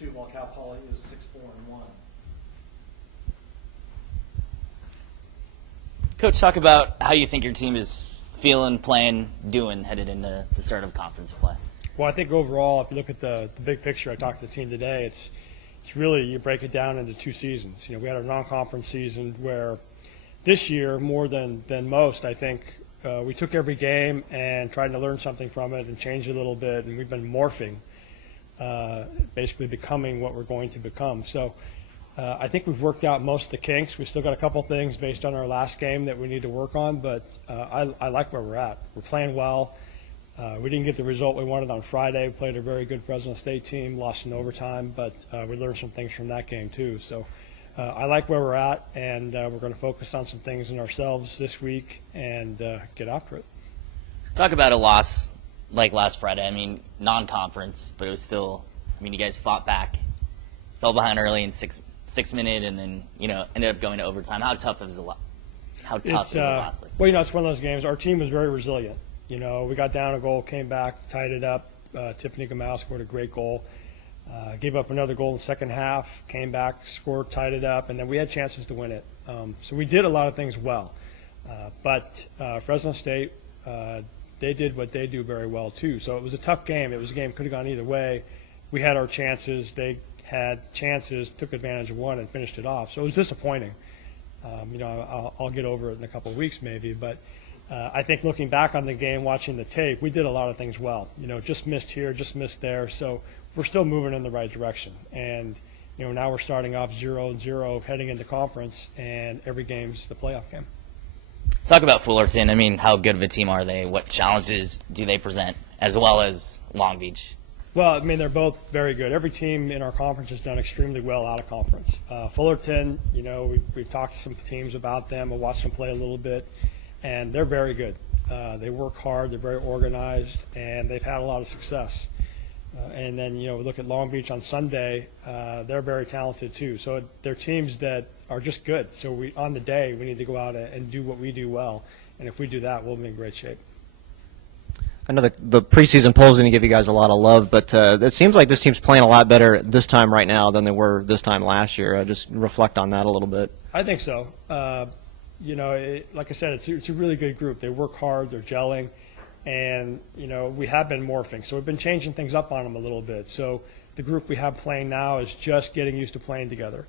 6-2, while Cal Poly is 6-4-1. Coach, talk about how you think your team is feeling, playing, doing headed into the start of conference play. Well, I think overall, if you look at the big picture, I talked to the team today, it's really, you break it down into 2 seasons. We had a non-conference season where this year, more than most, I think we took every game and tried to learn something from it and change it a little bit, and we've been morphing, basically becoming what we're going to become. So I think we've worked out most of the kinks. We've still got a couple things based on our last game that we need to work on, but I like where we're at. We're playing well. We didn't get the result we wanted on Friday. We played a very good Fresno State team, lost in overtime, but we learned some things from that game too. So I like where we're at, and we're going to focus on some things in ourselves this week and get after it. Talk about a loss like last Friday. I mean, non-conference, but it was still, I mean, you guys fought back, fell behind early in six minute, and then, ended up going to overtime. How tough is a loss? How tough is a loss? Well, it's one of those games. Our team was very resilient. We got down a goal, came back, tied it up. Tiffany Gamal scored a great goal. Gave up another goal in the second half, came back, scored, tied it up, and then we had chances to win it. So we did a lot of things well. But Fresno State, they did what they do very well too. So it was a tough game. It was a game could have gone either way. We had our chances. They had chances, took advantage of one, and finished it off. So it was disappointing. I'll get over it in a couple of weeks maybe, but I think looking back on the game, watching the tape, we did a lot of things well. Just missed here, just missed there. So we're still moving in the right direction. And, now we're starting off 0-0 heading into conference, and every game's the playoff game. Talk about Fullerton. I mean, how good of a team are they? What challenges do they present, as well as Long Beach? Well, I mean, they're both very good. Every team in our conference has done extremely well out of conference. Fullerton, we've talked to some teams about them. I watched them play a little bit, and they're very good. They work hard. They're very organized, and they've had a lot of success. And then, we look at Long Beach on Sunday. They're very talented too. So they're teams that are just good. So on the day, we need to go out and do what we do well. And if we do that, we'll be in great shape. I know the preseason polls didn't give you guys a lot of love, but it seems like this team's playing a lot better this time right now than they were this time last year. Just reflect on that a little bit. I think so. Like I said, it's a really good group. They work hard. They're gelling. And, we have been morphing. So we've been changing things up on them a little bit. So the group we have playing now is just getting used to playing together.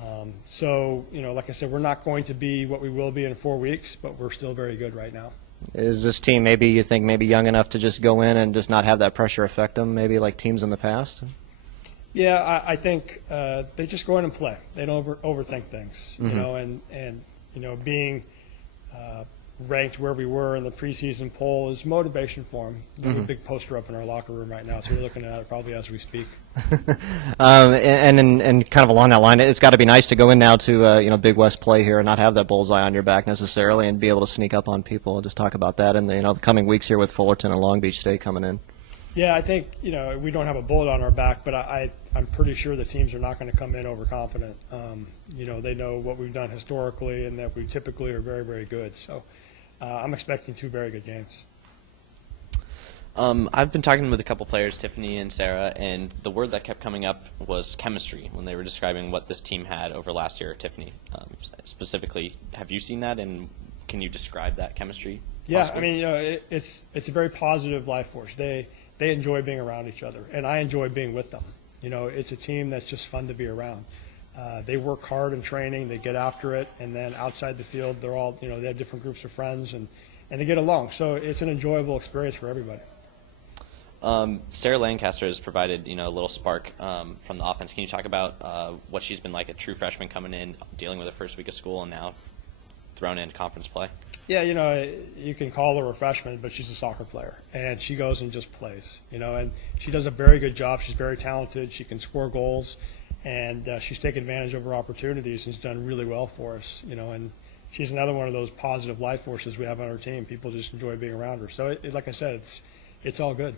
Like I said, we're not going to be what we will be in 4 weeks, but we're still very good right now. Is this team maybe young enough to just go in and just not have that pressure affect them, maybe like teams in the past? Yeah, I think they just go in and play. They don't overthink things, and being ranked where we were in the preseason poll is motivation for them. We have a big poster up in our locker room right now, so we're looking at it probably as we speak. And kind of along that line, it's got to be nice to go in now to Big West play here and not have that bullseye on your back necessarily, and be able to sneak up on people. Just talk about that in the coming weeks here with Fullerton and Long Beach State coming in. Yeah, I think we don't have a bullet on our back, but I'm pretty sure the teams are not going to come in overconfident. They know what we've done historically and that we typically are very, very good. So I'm expecting 2 very good games. I've been talking with a couple players, Tiffany and Sarah, and the word that kept coming up was chemistry when they were describing what this team had over last year. Tiffany, specifically, have you seen that, and can you describe that chemistry? Yeah, possibly? I mean, it's a very positive life force. They enjoy being around each other, and I enjoy being with them. It's a team that's just fun to be around. They work hard in training, they get after it, and then outside the field, they're all, they have different groups of friends, and they get along. So it's an enjoyable experience for everybody. Sarah Lancaster has provided, a little spark from the offense. Can you talk about what she's been like, a true freshman coming in, dealing with her first week of school, and now thrown into conference play? Yeah, you can call her a freshman, but she's a soccer player, and she goes and just plays, and she does a very good job. She's very talented. She can score goals, and she's taken advantage of her opportunities and has done really well for us, and she's another one of those positive life forces we have on our team. People just enjoy being around her. So, like I said, it's all good.